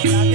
Gracias.